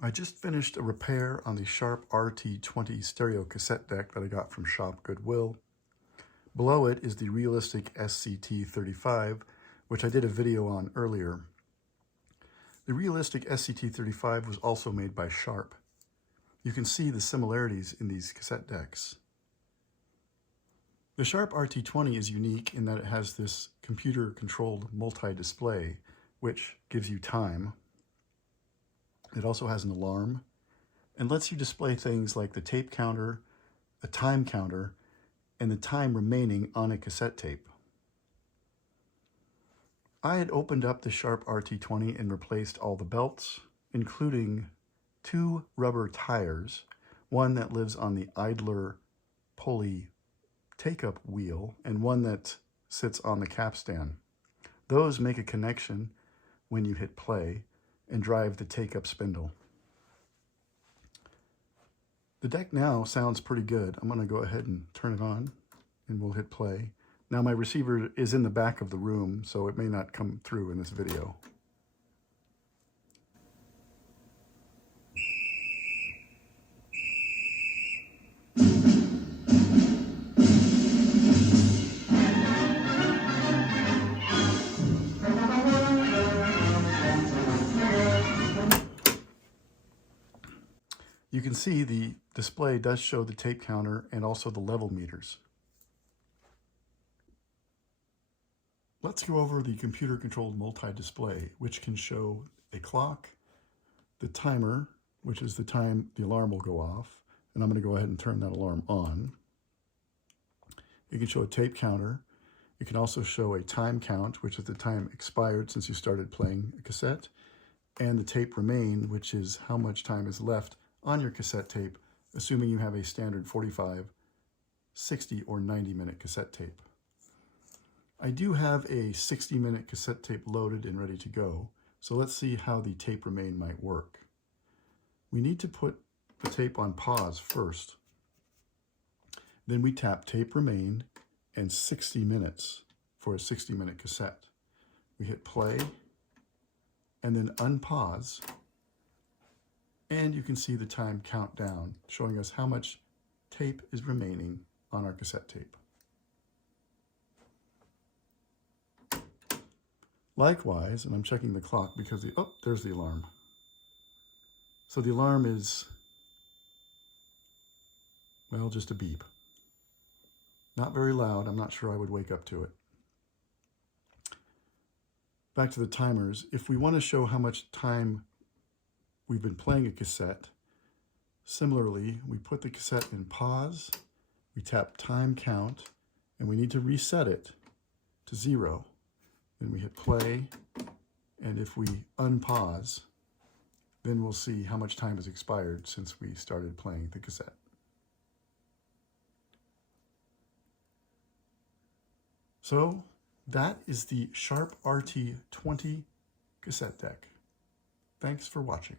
I just finished a repair on the Sharp RT-20 stereo cassette deck that I got from ShopGoodwill. Below it is the realistic SCT-35, which I did a video on earlier. The realistic SCT-35 was also made by Sharp. You can see the similarities in these cassette decks. The Sharp RT-20 is unique in that it has this computer-controlled multi-display, which gives you time. It also has an alarm and lets you display things like the tape counter, a time counter, and the time remaining on a cassette tape. I had opened up the Sharp RT-20 and replaced all the belts, including 2 rubber tires, one that lives on the idler pulley take-up wheel and one that sits on the capstan. Those make a connection when you hit play and drive the take-up spindle. The deck now sounds pretty good. I'm going to go ahead and turn it on and we'll hit play. Now my receiver is in the back of the room, so it may not come through in this video. You can see the display does show the tape counter and also the level meters. Let's go over the computer-controlled multi-display, which can show a clock, the timer, which is the time the alarm will go off, and I'm going to go ahead and turn that alarm on. You can show a tape counter. You can also show a time count, which is the time expired since you started playing a cassette, and the tape remain, which is how much time is left on your cassette tape, assuming you have a standard 45, 60, or 90-minute cassette tape. I do have a 60-minute cassette tape loaded and ready to go, so let's see how the tape remain might work. We need to put the tape on pause first. Then we tap tape remain and 60 minutes for a 60-minute cassette. We hit play and then unpause, and you can see the time count down, showing us how much tape is remaining on our cassette tape. Likewise, and I'm checking the clock because there's the alarm. So the alarm is, well, just a beep. Not very loud. I'm not sure I would wake up to it. Back to the timers. If we want to show how much time we've been playing a cassette, similarly, we put the cassette in pause, we tap time count, and we need to reset it to 0. Then we hit play, and if we unpause, then we'll see how much time has expired since we started playing the cassette. So that is the Sharp RT-20 cassette deck. Thanks for watching.